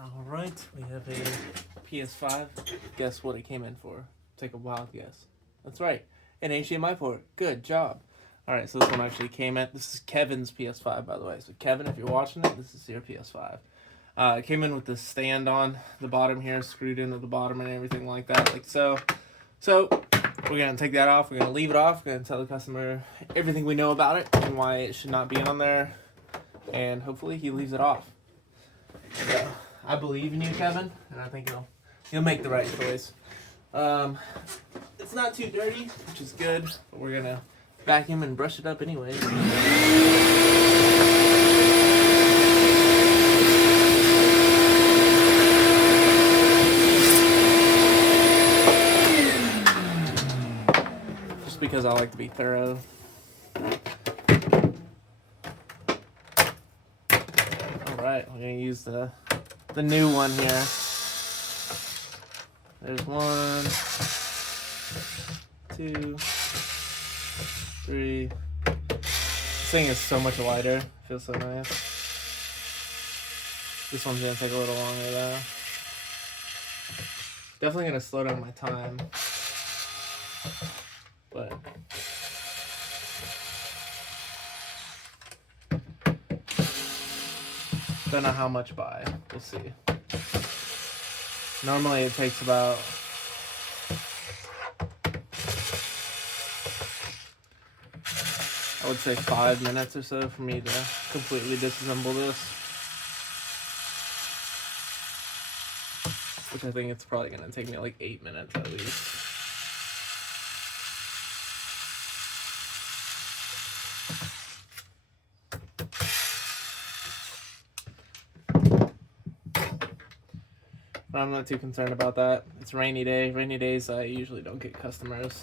Alright, we have a PS5. Guess what it came in for? Take a wild guess. That's right, an HDMI port. Good job. Alright, so this one actually came in. This is Kevin's PS5, by the way. So Kevin, if you're watching it, this is your PS5. It came in with the stand on the bottom here, screwed into the bottom and everything like that, like so. So we're going to take that off. We're going to leave it off. We're going to tell the customer everything we know about it and why it should not be on there. And hopefully he leaves it off. So, I believe in you, Kevin, and I think you'll make the right choice. It's not too dirty, which is good, but we're gonna vacuum and brush it up anyway. Just because I like to be thorough. Alright, we're gonna use the new one here. There's 1, 2, 3. This thing is so much lighter. Feels so nice. This one's gonna take a little longer though. Definitely gonna slow down my time. But don't know how much by. We'll see. Normally it takes about I would say 5 minutes or so for me to completely disassemble this. Which I think it's probably going to take me like 8 minutes at least. But I'm not too concerned about that. It's a rainy day. Rainy days I usually don't get customers.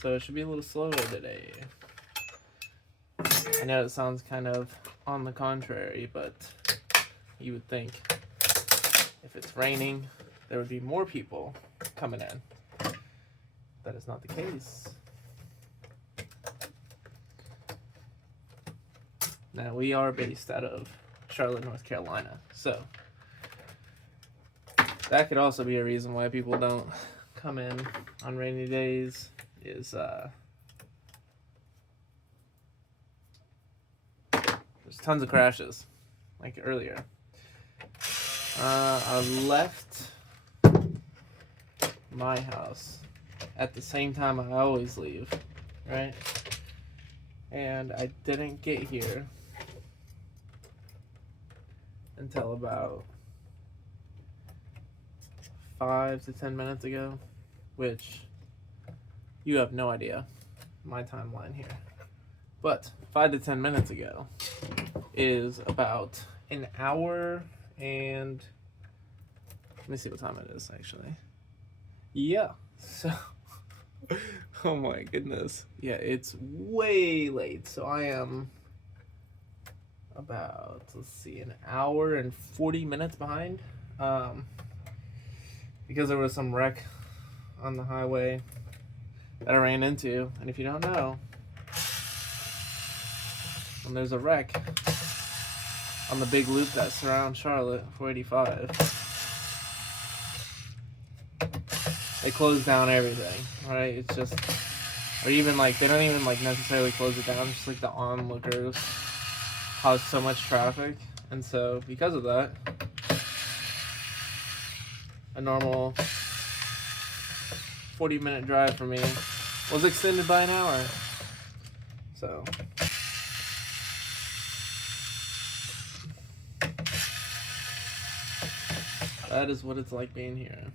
So it should be a little slower today. I know it sounds kind of on the contrary, but you would think if it's raining, there would be more people coming in. That is not the case. Now, we are based out of Charlotte, North Carolina, so that could also be a reason why people don't come in on rainy days, is there's tons of crashes, like earlier. I left my house at the same time I always leave, right? And I didn't get here until about 5 to 10 minutes ago, which you have no idea my timeline here. But 5 to 10 minutes ago is about an hour and let me see what time it is actually. Yeah, so oh my goodness. Yeah, it's way late. So I am about, let's see, an hour and 40 minutes behind. Because there was some wreck on the highway that I ran into. And if you don't know, when there's a wreck on the big loop that surrounds Charlotte, 485, they close down everything, right? It's just, or even like, they don't even like necessarily close it down, just like the onlookers cause so much traffic. And so because of that, a normal 40-minute drive for me was extended by an hour. So that is what it's like being here.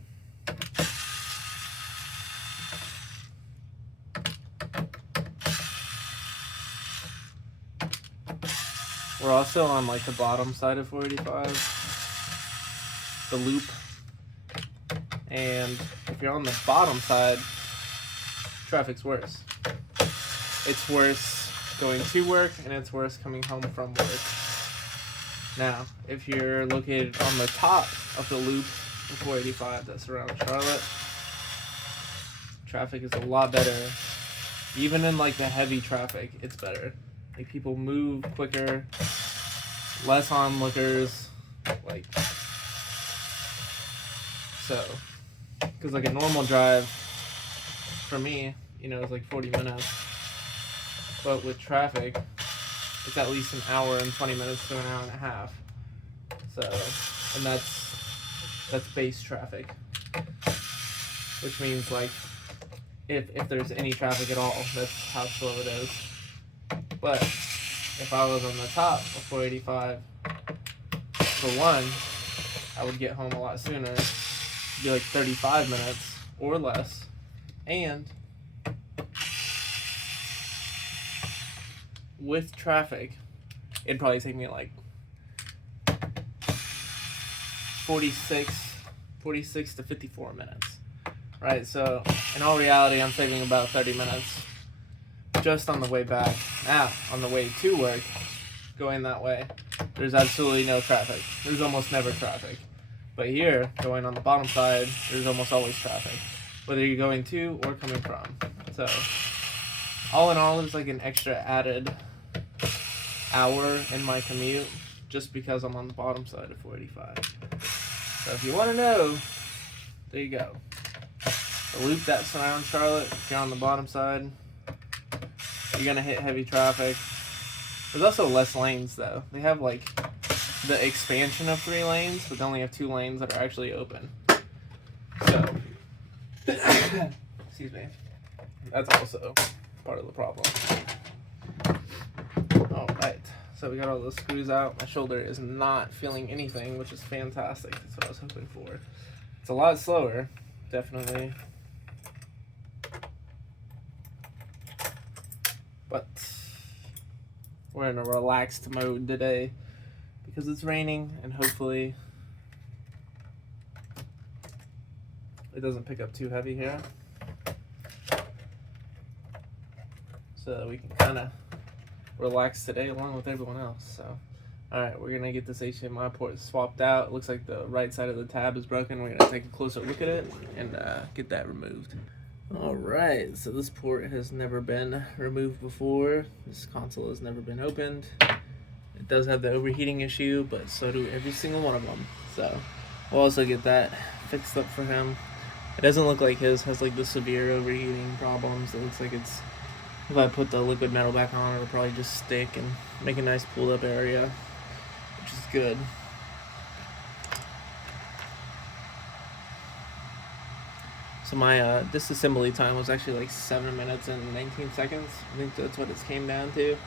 We're also on like the bottom side of 485, the loop. And if you're on the bottom side, traffic's worse. It's worse going to work, and it's worse coming home from work. Now, if you're located on the top of the loop of 485 that surrounds Charlotte, traffic is a lot better. Even in like the heavy traffic, it's better. Like people move quicker, less onlookers, like So, because like a normal drive for me, you know, is like 40 minutes. But with traffic, it's at least an hour and 20 minutes to an hour and a half. So, and that's base traffic. Which means like if there's any traffic at all, that's how slow it is. But if I was on the top of 485, for one, I would get home a lot sooner. It'd be like 35 minutes or less. And with traffic, it'd probably take me like 46 to 54 minutes. Right, so in all reality, I'm saving about 30 minutes just on the way back. Now, on the way to work, going that way, there's absolutely no traffic. There's almost never traffic. But here, going on the bottom side, there's almost always traffic, whether you're going to or coming from. So, all in all, there's like an extra added hour in my commute just because I'm on the bottom side of 485. So if you want to know, there you go. The loop that surrounds Charlotte, if you're on the bottom side, you're going to hit heavy traffic. There's also less lanes though. They have like the expansion of 3 lanes, but they only have 2 lanes that are actually open. So, excuse me. That's also part of the problem. Alright, so we got all those screws out. My shoulder is not feeling anything, which is fantastic. That's what I was hoping for. It's a lot slower, definitely. But we're in a relaxed mode today because it's raining and hopefully it doesn't pick up too heavy here. So we can kind of relax today along with everyone else. So, alright, we're going to get this HDMI port swapped out. It looks like the right side of the tab is broken. We're going to take a closer look at it and get that removed. Alright, so this port has never been removed before. This console has never been opened. It does have the overheating issue, but so do every single one of them. So we'll also get that fixed up for him. It doesn't look like his has like the severe overheating problems. It looks like it's, if I put the liquid metal back on, it'll probably just stick and make a nice pulled up area, which is good. So my disassembly time was actually like 7 minutes and 19 seconds. I think that's what it came down to.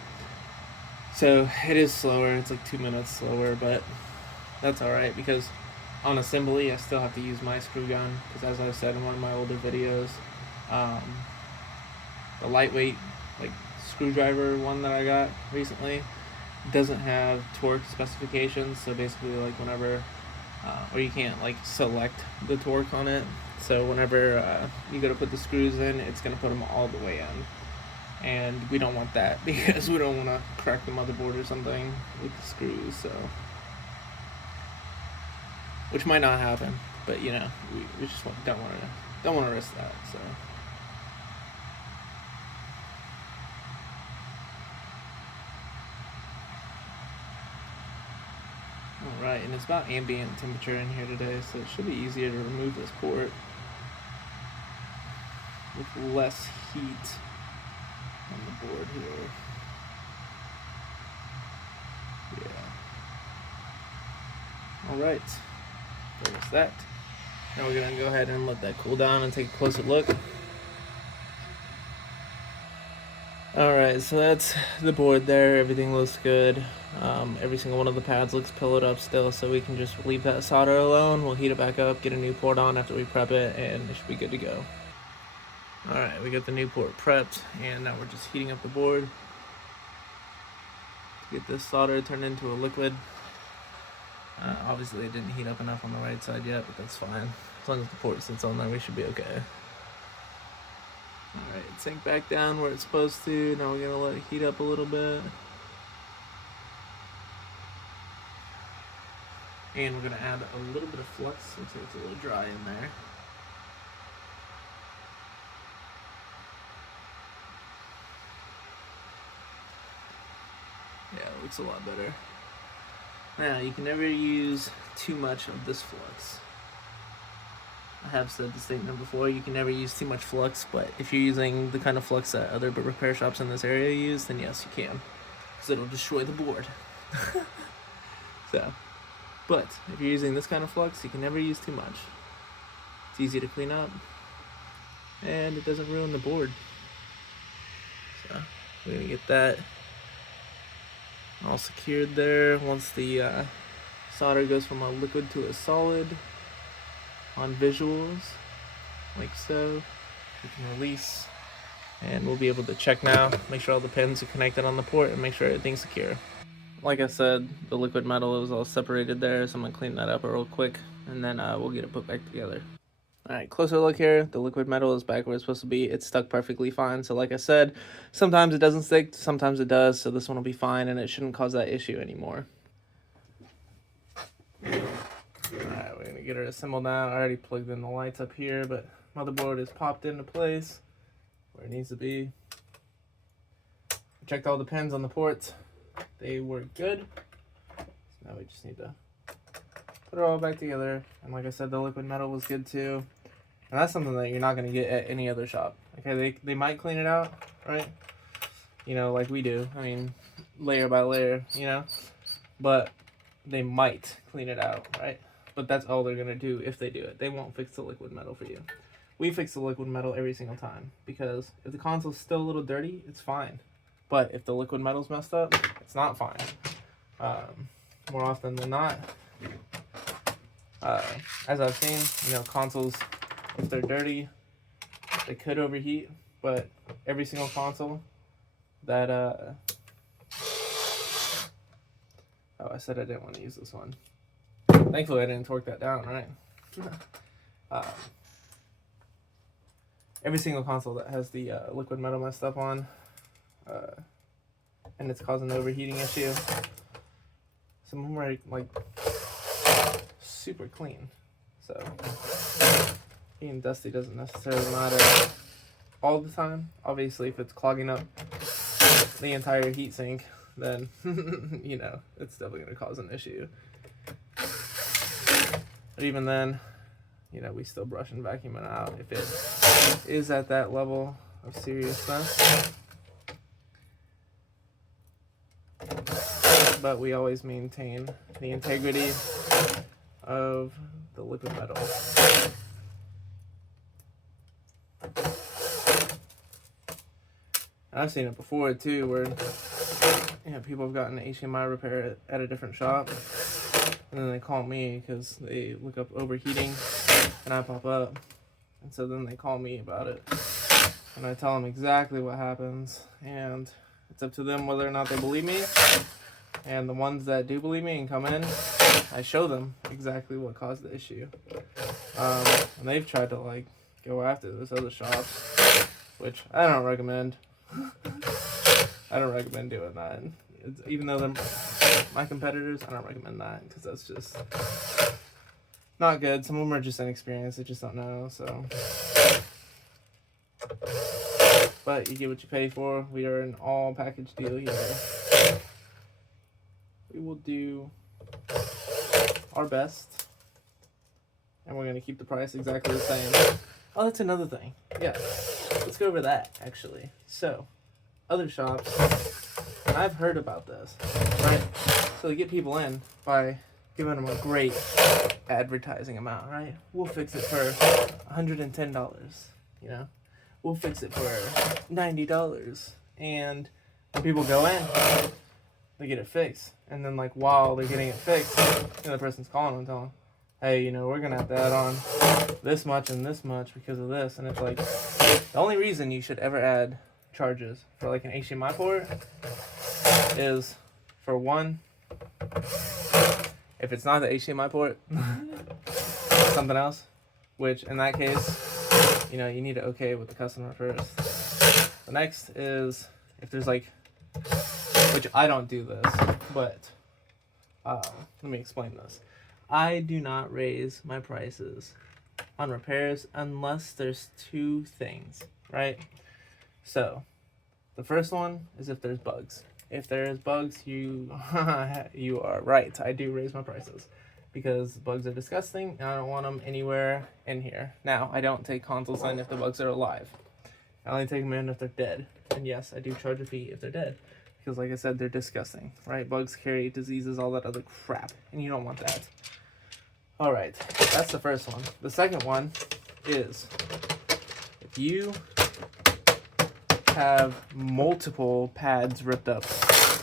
So it is slower. It's like 2 minutes slower, but that's alright because on assembly I still have to use my screw gun because, as I said in one of my older videos, the lightweight like screwdriver one that I got recently doesn't have torque specifications. So basically, like whenever or you can't like select the torque on it. So whenever you go to put the screws in, it's going to put them all the way in. And we don't want that because we don't want to crack the motherboard or something with the screws. So, which might not happen, but you know, we just don't want to risk that. So. Alright, and it's about ambient temperature in here today, so it should be easier to remove this port with less heat on the board here. Yeah. Alright, there's that. Now we're going to go ahead and let that cool down and take a closer look. Alright, so that's the board there. Everything looks good. Every single one of the pads looks pillowed up still, so we can just leave that solder alone. We'll heat it back up, get a new port on after we prep it, and it should be good to go. Alright, we got the new port prepped, and now we're just heating up the board to get this solder turned into a liquid. Obviously it didn't heat up enough on the right side yet, but that's fine. As long as the port sits on there, we should be okay. Alright, sink back down where it's supposed to. Now we're going to let it heat up a little bit. And we're going to add a little bit of flux. Looks like it's a little dry in there. Yeah, it looks a lot better. Now, you can never use too much of this flux. I have said the statement before, you can never use too much flux, but if you're using the kind of flux that other repair shops in this area use, then yes, you can, because it'll destroy the board. So, but if you're using this kind of flux, you can never use too much. It's easy to clean up, and it doesn't ruin the board. So, we're gonna get that all secured there. Once the solder goes from a liquid to a solid on visuals, like so, we can release, and we'll be able to check now, make sure all the pins are connected on the port, and make sure everything's secure. Like I said, the liquid metal is all separated there, so I'm gonna clean that up real quick, and then we'll get it put back together. Alright, closer look here. The liquid metal is back where it's supposed to be. It's stuck perfectly fine. So like I said, sometimes it doesn't stick, sometimes it does. So this one will be fine, and it shouldn't cause that issue anymore. Alright, we're going to get her assembled now. I already plugged in the lights up here, but motherboard is popped into place where it needs to be. I checked all the pins on the ports. They were good. So now we just need to put it all back together. And like I said, the liquid metal was good too. And that's something that you're not going to get at any other shop. Okay, they might clean it out, right? You know, like we do. I mean, layer by layer, you know? But they might clean it out, right? But that's all they're going to do if they do it. They won't fix the liquid metal for you. We fix the liquid metal every single time. Because if the console's still a little dirty, it's fine. But if the liquid metal's messed up, it's not fine. More often than not, as I've seen, you know, consoles, if they're dirty, they could overheat, but every single console that, oh, I said I didn't want to use this one. Thankfully, I didn't torque that down, right? Every single console that has the liquid metal messed up on, and it's causing an overheating issue. Some of them are like super clean, so being dusty doesn't necessarily matter all the time. Obviously, if it's clogging up the entire heatsink, then you know, it's definitely going to cause an issue. But even then, you know, we still brush and vacuum it out if it is at that level of seriousness. But we always maintain the integrity of the liquid metal. And I've seen it before too, where you know, people have gotten an HDMI repair at a different shop, and then they call me because they look up overheating, and I pop up, and so then they call me about it, and I tell them exactly what happens, and it's up to them whether or not they believe me. And the ones that do believe me and come in, I show them exactly what caused the issue. And they've tried to like go after those other shops, which I don't recommend. I don't recommend doing that. Even though they're my competitors, I don't recommend that because that's just not good. Some of them are just inexperienced; they just don't know. So, but you get what you pay for. We are an all package deal here. We will do our best, and we're going to keep the price exactly the same. Oh, that's another thing. Yeah, let's go over that, actually. So, other shops, and I've heard about this, right? So they get people in by giving them a great advertising amount, right? We'll fix it for $110, you know? We'll fix it for $90. And when people go in, they get it fixed, and then like while they're getting it fixed, the person's calling them, telling them, hey, you know, we're gonna have to add on this much and this much because of this. And it's like, the only reason you should ever add charges for like an HDMI port is for one, if it's not the HDMI port, something else, which in that case, you know, you need to okay with the customer first. The next is if there's like, which I don't do this, but let me explain this. I do not raise my prices on repairs unless there's two things, right? So, the first one is if there's bugs. If there's bugs, you are right. I do raise my prices. because the bugs are disgusting and I don't want them anywhere in here. Now, I don't take consoles in if the bugs are alive. I only take them in if they're dead. And yes, I do charge a fee if they're dead. Because like I said, they're disgusting, right? Bugs carry diseases, all that other crap, and you don't want that. All right, that's the first one. The second one is if you have multiple pads ripped up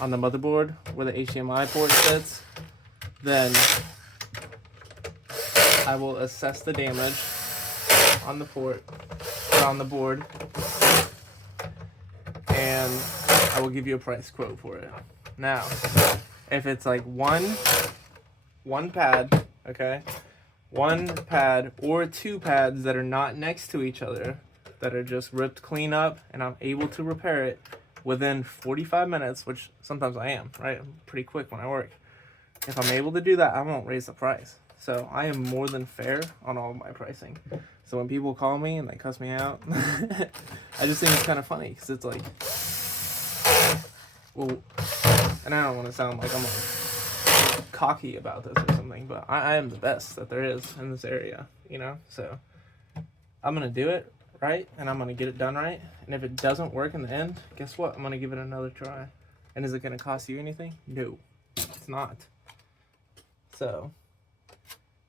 on the motherboard where the HDMI port sits, then I will assess the damage on the port, or on the board, and I will give you a price quote for it. Now, if it's like one pad, okay, one pad or two pads that are not next to each other, that are just ripped clean up, and I'm able to repair it within 45 minutes, which sometimes I am, right? I'm pretty quick when I work. If I'm able to do that, I won't raise the price. So I am more than fair on all of my pricing. So when people call me and they cuss me out, I just think it's kind of funny, because it's like, well, and I don't want to sound like I'm like cocky about this or something, but I am the best that there is in this area, you know? So I'm going to do it right, and I'm going to get it done right. And if it doesn't work in the end, guess what? I'm going to give it another try. And is it going to cost you anything? No, it's not. So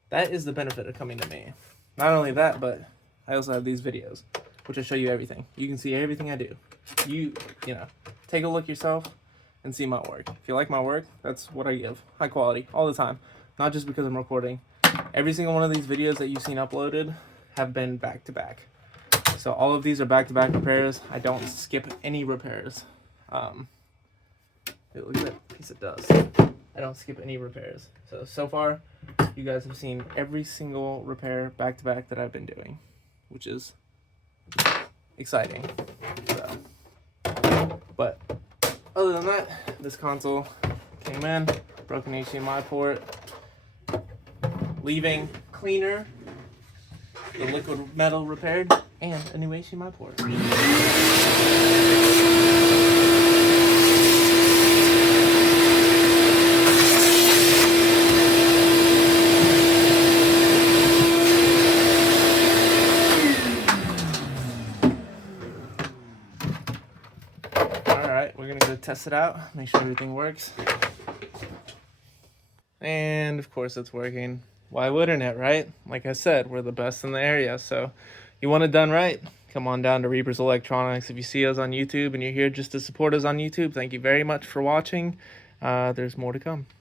that is the benefit of coming to me. Not only that, but I also have these videos, which will show you everything. You can see everything I do. You know, take a look yourself and see my work. If you like my work, that's what I give. High quality, all the time. Not just because I'm recording. Every single one of these videos that you've seen uploaded have been back to back. So all of these are back-to-back repairs. I don't skip any repairs. Look at that piece of dust. I don't skip any repairs. So far, you guys have seen every single repair back-to-back that I've been doing, which is exciting. So, but other than that, this console came in, broken HDMI port, leaving cleaner, the liquid metal repaired, and a new HDMI port. Alright, we're gonna go test it out, make sure everything works. And of course it's working. Why wouldn't it, right? Like I said, we're the best in the area, so you want it done right, come on down to Reapers Electronics. If you see us on YouTube and you're here just to support us on YouTube, thank you very much for watching. There's more to come.